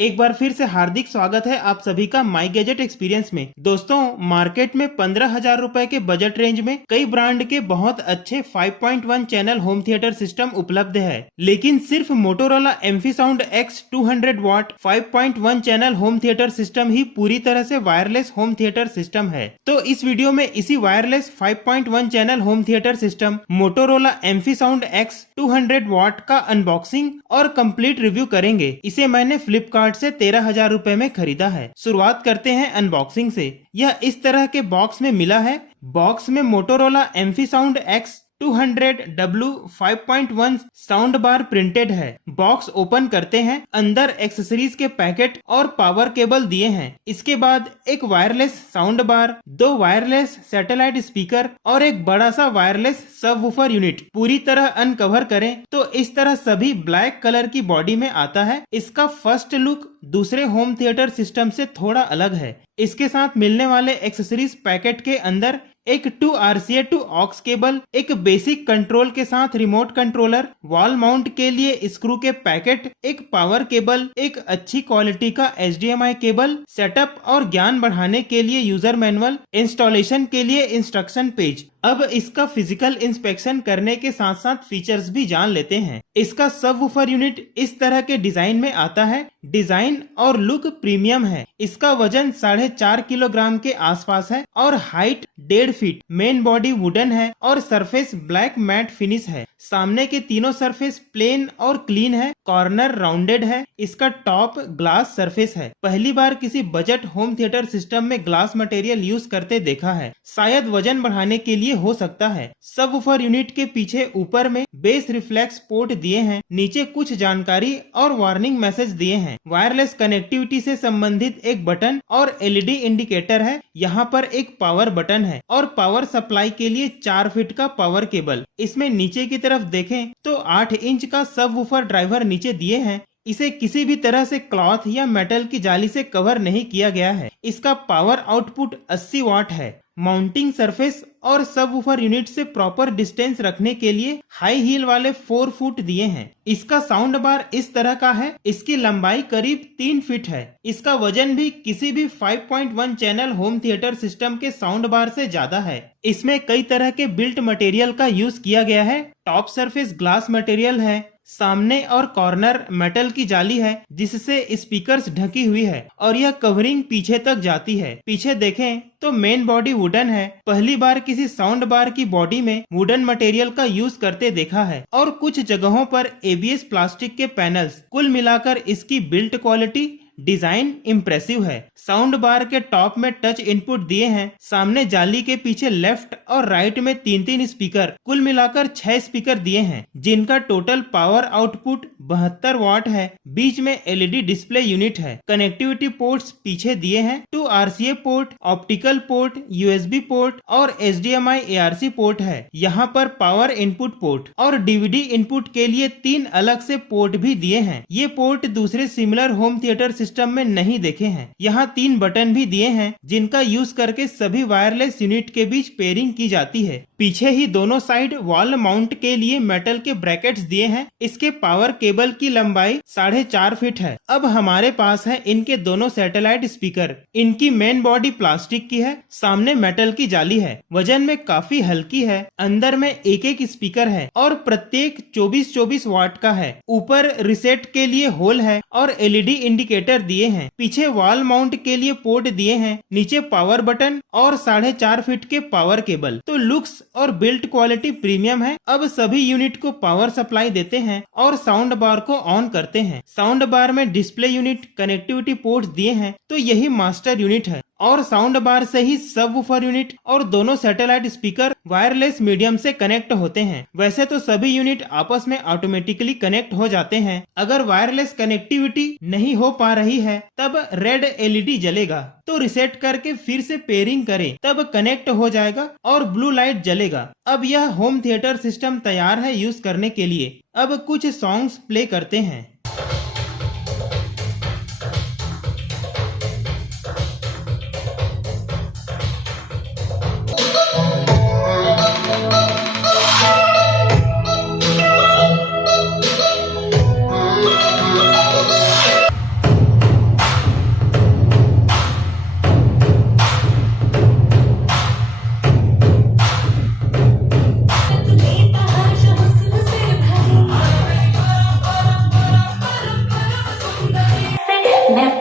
एक बार फिर से हार्दिक स्वागत है आप सभी का माई गैजेट एक्सपीरियंस में। दोस्तों, मार्केट में 15,000 रुपए के बजट रेंज में कई ब्रांड के बहुत अच्छे 5.1 चैनल होम थिएटर सिस्टम उपलब्ध है, लेकिन सिर्फ मोटोरोला एम्फीसाउंड X 200 वाट 5.1 चैनल होम थिएटर सिस्टम ही पूरी तरह से वायरलेस होम थिएटर सिस्टम है। तो इस वीडियो में इसी wireless 5.1 channel home theatre system Motorola Amphisound X 200 watt का अनबॉक्सिंग और कंप्लीट रिव्यू करेंगे। इसे मैंने फ्लिपकार्ट से 13,000 रुपए में खरीदा है। शुरुआत करते हैं अनबॉक्सिंग से। यह इस तरह के बॉक्स में मिला है। बॉक्स में Motorola Amphisound X 200W 5.1 sound bar printed है। बॉक्स ओपन करते हैं। अंदर एक्सेसरीज के पैकेट और पावर केबल दिए हैं। इसके बाद एक wireless sound bar, 2 wireless satellite speaker और एक बड़ा सा वायरलेस सबवूफर यूनिट। पूरी तरह अनकवर करें तो इस तरह सभी ब्लैक कलर की बॉडी में आता है। इसका फर्स्ट लुक दूसरे होम थिएटर सिस्टम से थोड़ा अलग है। इसके साथ मिलने वाले एक्सेसरीज पैकेट के अंदर एक 2 RCA to aux केबल, एक बेसिक कंट्रोल के साथ रिमोट कंट्रोलर, वॉल माउंट के लिए स्क्रू के पैकेट, एक पावर केबल, एक अच्छी क्वालिटी का HDMI केबल, सेटअप और ज्ञान बढ़ाने के लिए यूजर मैनुअल, इंस्टॉलेशन के लिए इंस्ट्रक्शन पेज। अब इसका फिजिकल इंस्पेक्शन करने के साथ साथ फीचर्स भी जान लेते हैं। इसका सबवूफर यूनिट इस तरह के डिजाइन में आता है। डिजाइन और लुक प्रीमियम है। इसका वजन 4.5 किलोग्राम के आसपास है और height 1.5 feet. Main body wooden है और सरफेस ब्लैक मैट फिनिश है। सामने के तीनों सरफेस प्लेन और क्लीन है। कॉर्नर राउंडेड है। इसका टॉप ग्लास सरफेस है। पहली बार किसी बजट होम थिएटर सिस्टम में ग्लास मटेरियल यूज करते देखा है। शायद वजन बढ़ाने के लिए हो सकता है। सबवूफर यूनिट के पीछे ऊपर में बेस रिफ्लेक्स पोर्ट दिए हैं। नीचे कुछ जानकारी और वार्निंग मैसेज दिए हैं। वायरलेस कनेक्टिविटी से संबंधित एक बटन और LED इंडिकेटर है। यहाँ पर एक पावर बटन है और पावर सप्लाई के लिए 4 फीट का पावर केबल। इसमें नीचे की तरफ देखें तो 8 इंच का सबवूफर ड्राइवर नीचे दिए हैं। इसे किसी भी तरह से क्लॉथ या मेटल की जाली से कवर नहीं किया गया है। इसका पावर आउटपुट 80 वाट है। माउंटिंग सरफेस और सबवूफर यूनिट से प्रॉपर डिस्टेंस रखने के लिए हाई हील वाले 4 फुट दिए हैं। इसका साउंड बार इस तरह का है। इसकी लंबाई करीब 3 फीट है। इसका वजन भी किसी भी 5.1 चैनल होम थिएटर सिस्टम के साउंड बार से ज्यादा है। इसमें कई तरह के बिल्ट मटेरियल का यूज किया गया है। टॉप सरफेस ग्लास मटेरियल है। सामने और कॉर्नर मेटल की जाली है जिससे स्पीकर्स ढकी हुई है और यह कवरिंग पीछे तक जाती है। पीछे देखें तो मेन बॉडी वुडन है। पहली बार किसी साउंड बार की बॉडी में वुडन मटेरियल का यूज करते देखा है और कुछ जगहों पर ABS प्लास्टिक के पैनल्स। कुल मिलाकर इसकी बिल्ट क्वालिटी डिजाइन इम्प्रेसिव है। साउंड बार के टॉप में टच इनपुट दिए हैं। सामने जाली के पीछे लेफ्ट और राइट में 3-3 स्पीकर, कुल मिलाकर 6 स्पीकर दिए हैं जिनका टोटल पावर आउटपुट 72 वाट है। बीच में LED डिस्प्ले यूनिट है। कनेक्टिविटी पोर्ट्स पीछे दिए हैं। 2 RCA port, optical port, USB port और HDMI ARC पोर्ट है। यहाँ पर पावर इनपुट पोर्ट और DVD इनपुट के लिए 3 अलग से पोर्ट भी दिए हैं। ये पोर्ट दूसरे सिमिलर होम थिएटर सिस्टम में नहीं देखे हैं। यहाँ 3 बटन भी दिए हैं जिनका यूज करके सभी वायरलेस यूनिट के बीच पेयरिंग की जाती है। पीछे ही दोनों साइड वॉल माउंट के लिए मेटल के ब्रैकेट्स दिए हैं। इसके पावर केबल की लंबाई 4.5 फीट है। अब हमारे पास है इनके दोनों सैटेलाइट स्पीकर। इनकी मेन बॉडी प्लास्टिक की है। सामने मेटल की जाली है। वजन में काफी हल्की है। अंदर में एक स्पीकर है और प्रत्येक 24-24 वाट का है। ऊपर रिसेट के लिए होल है और LED इंडिकेटर दिए हैं। पीछे वॉल माउंट के लिए पोर्ट दिए हैं। नीचे पावर बटन और 4.5 फीट के पावर केबल। तो लुक्स और बिल्ट क्वालिटी प्रीमियम है। अब सभी यूनिट को पावर सप्लाई देते हैं और साउंड बार को ऑन करते हैं। साउंड बार में डिस्प्ले यूनिट, कनेक्टिविटी पोर्ट्स दिए हैं। तो यही मास्टर यूनिट है और साउंड बार से ही सबवूफर यूनिट और दोनों सैटेलाइट स्पीकर वायरलेस मीडियम से कनेक्ट होते हैं। वैसे तो सभी यूनिट आपस में ऑटोमेटिकली कनेक्ट हो जाते हैं। अगर वायरलेस कनेक्टिविटी नहीं हो पा रही है तब रेड LED जलेगा। तो रिसेट करके फिर से पेयरिंग करें तब कनेक्ट हो जाएगा और ब्लू लाइट जलेगा। अब यह होम थिएटर सिस्टम तैयार है यूज करने के लिए। अब कुछ सॉन्ग्स प्ले करते हैं।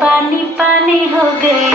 पानी पानी हो गई।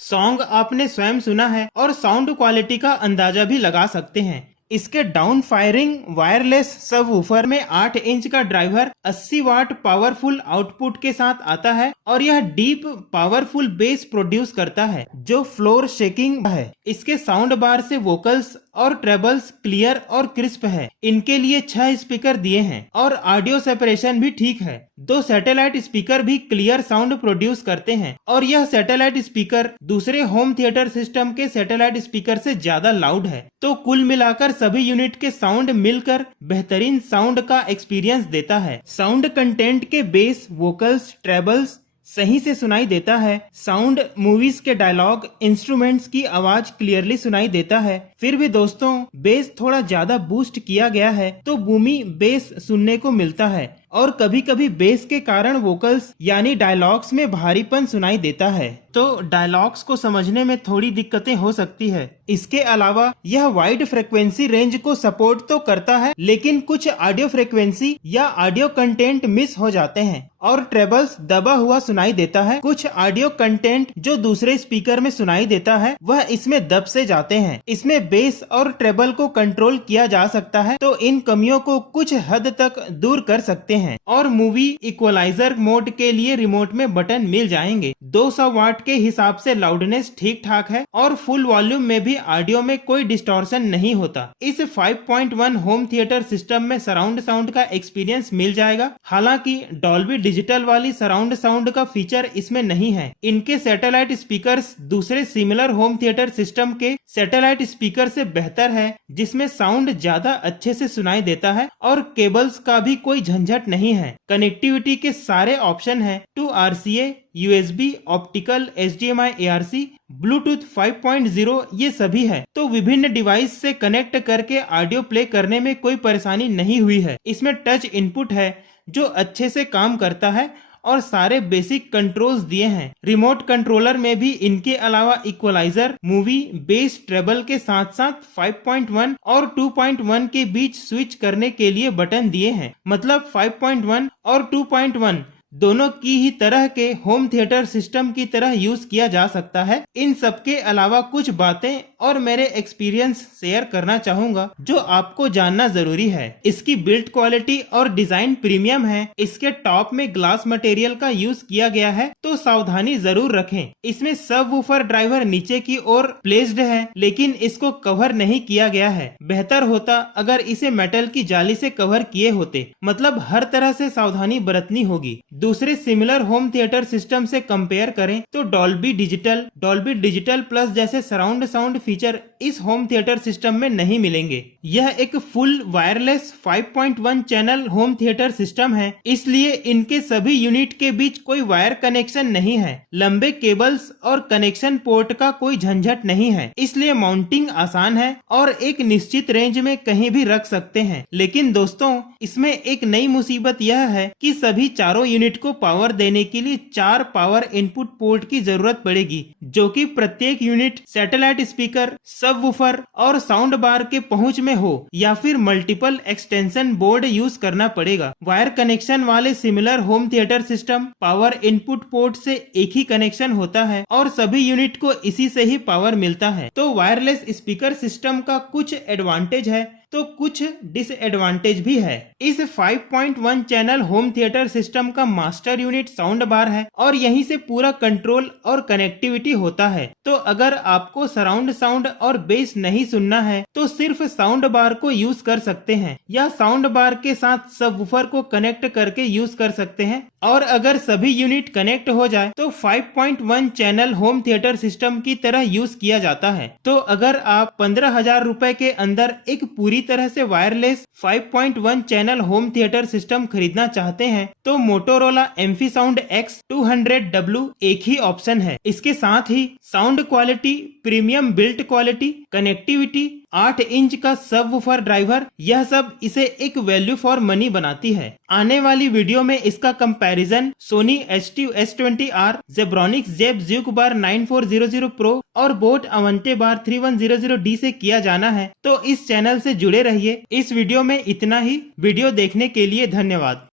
सॉन्ग आपने स्वयं सुना है और साउंड क्वालिटी का अंदाजा भी लगा सकते हैं। इसके डाउन फायरिंग वायरलेस सबवूफर में 8 इंच का ड्राइवर 80 वाट पावरफुल आउटपुट के साथ आता है और यह डीप पावरफुल बेस प्रोड्यूस करता है जो फ्लोर शेकिंग है। इसके साउंड बार से वोकल्स और ट्रेबल्स क्लियर और क्रिस्प है। इनके लिए 6 स्पीकर दिए हैं और ऑडियो सेपरेशन भी ठीक है। 2 सैटेलाइट स्पीकर भी क्लियर साउंड प्रोड्यूस करते हैं और यह सैटेलाइट स्पीकर दूसरे होम थिएटर सिस्टम के सैटेलाइट स्पीकर से ज्यादा लाउड है। तो कुल मिलाकर सभी यूनिट के साउंड मिलकर बेहतरीन साउंड का एक्सपीरियंस देता है। साउंड कंटेंट के बेस, वोकल्स, ट्रेबल्स सही से सुनाई देता है। साउंड मूवीज के डायलॉग, इंस्ट्रूमेंट्स की आवाज क्लियरली सुनाई देता है। फिर भी दोस्तों बेस थोड़ा ज्यादा बूस्ट किया गया है तो बूमी बेस सुनने को मिलता है और कभी कभी बेस के कारण वोकल्स यानी डायलॉग्स में भारीपन सुनाई देता है। तो डायलॉग्स को समझने में थोड़ी दिक्कतें हो सकती है। इसके अलावा यह वाइड फ्रिक्वेंसी रेंज को सपोर्ट तो करता है लेकिन कुछ ऑडियो फ्रिक्वेंसी या ऑडियो कंटेंट मिस हो जाते हैं और ट्रेबल्स दबा हुआ सुनाई देता है। कुछ ऑडियो कंटेंट जो दूसरे स्पीकर में सुनाई देता है वह इसमें दब से जाते हैं। इसमें बेस और ट्रेबल को कंट्रोल किया जा सकता है तो इन कमियों को कुछ हद तक दूर कर सकते हैं। और मूवी इक्वलाइजर मोड के लिए रिमोट में बटन मिल जाएंगे। 200 वाट के हिसाब से लाउडनेस ठीक ठाक है और फुल वॉल्यूम में भी ऑडियो में कोई डिस्टॉर्शन नहीं होता। इस 5.1 होम थिएटर सिस्टम में सराउंड साउंड का एक्सपीरियंस मिल जाएगा। हालांकि डॉल्बी डिजिटल वाली सराउंड साउंड का फीचर इसमें नहीं है। इनके सैटेलाइट स्पीकर्स दूसरे सिमिलर होम थिएटर सिस्टम के सैटेलाइट स्पीकर से बेहतर है जिसमें साउंड ज्यादा अच्छे से सुनाई देता है और केबल्स का भी कोई झंझट नहीं है। कनेक्टिविटी के सारे ऑप्शन हैं। Two RCA, USB, optical, HDMI, ARC, Bluetooth 5.0 ये सभी है। तो विभिन्न डिवाइस से कनेक्ट करके ऑडियो प्ले करने में कोई परेशानी नहीं हुई है। इसमें टच इनपुट है जो अच्छे से काम करता है और सारे बेसिक कंट्रोल्स दिए हैं। रिमोट कंट्रोलर में भी इनके अलावा इक्वलाइजर, मूवी, बेस, ट्रेबल के साथ साथ 5.1 और 2.1 के बीच स्विच करने के लिए बटन दिए हैं। मतलब 5.1 और 2.1 दोनों की ही तरह के होम थिएटर सिस्टम की तरह यूज किया जा सकता है। इन सब के अलावा कुछ बातें और मेरे एक्सपीरियंस शेयर करना चाहूंगा जो आपको जानना जरूरी है। इसकी बिल्ड क्वालिटी और डिजाइन प्रीमियम है। इसके टॉप में ग्लास मटेरियल का यूज किया गया है तो सावधानी जरूर रखें। इसमें सबवूफर ड्राइवर नीचे की ओर प्लेस्ड है लेकिन इसको कवर नहीं किया गया है। बेहतर होता अगर इसे मेटल की जाली से कवर किए होते। मतलब हर तरह से सावधानी बरतनी होगी। दूसरे सिमिलर होम थिएटर सिस्टम से कंपेयर करें तो डॉल्बी डिजिटल प्लस जैसे सराउंड साउंड फीचर इस होम थिएटर सिस्टम में नहीं मिलेंगे। यह एक full wireless 5.1 channel home theatre system है इसलिए इनके सभी यूनिट के बीच कोई वायर कनेक्शन नहीं है। लंबे केबल्स और कनेक्शन पोर्ट का कोई झंझट नहीं है इसलिए माउंटिंग आसान है और एक निश्चित रेंज में कहीं भी रख सकते हैं। लेकिन दोस्तों इसमें एक नई मुसीबत यह है कि सभी चारों यूनिट को पावर देने के लिए 4 पावर इनपुट पोर्ट की जरूरत पड़ेगी जो कि प्रत्येक यूनिट सैटेलाइट स्पीकर, सबवूफर और साउंड बार के पहुंच में हो या फिर मल्टीपल एक्सटेंशन बोर्ड यूज करना पड़ेगा। वायर कनेक्शन वाले similar home theatre system power input port से एक ही कनेक्शन होता है और सभी यूनिट को इसी से ही पावर मिलता है। तो वायरलेस स्पीकर सिस्टम का कुछ एडवांटेज है तो कुछ डिसएडवांटेज भी है। इस 5.1 चैनल होम थिएटर सिस्टम का मास्टर यूनिट साउंड बार है और यहीं से पूरा कंट्रोल और कनेक्टिविटी होता है। तो अगर आपको सराउंड साउंड और बेस नहीं सुनना है तो सिर्फ साउंड बार को यूज कर सकते हैं या साउंड बार के साथ सबवूफर को कनेक्ट करके यूज कर सकते हैं। और अगर सभी यूनिट कनेक्ट हो जाए तो 5.1 चैनल होम थिएटर सिस्टम की तरह यूज किया जाता है। तो अगर आप 15,000 रुपए के अंदर एक पूरी तरह से wireless 5.1 channel home theatre system खरीदना चाहते हैं तो मोटोरोला एम्फीसाउंड X 200W एक ही ऑप्शन है। इसके साथ ही sound quality, premium built quality battery, connectivity, 8 inch का सब वूफर ड्राइवर, यह सब इसे एक वैल्यू फॉर मनी बनाती है। आने वाली वीडियो में इसका comparison Soni H2 S20R, Zebronics जेब ज़ूक बार 9400 प्रो और बोट अवंटे बार 3100D से किया जाना है, तो इस चैनल से जुड़े रहिए। इस वीडियो में इतना ही। वीडियो देखने के लिए धन्यवाद।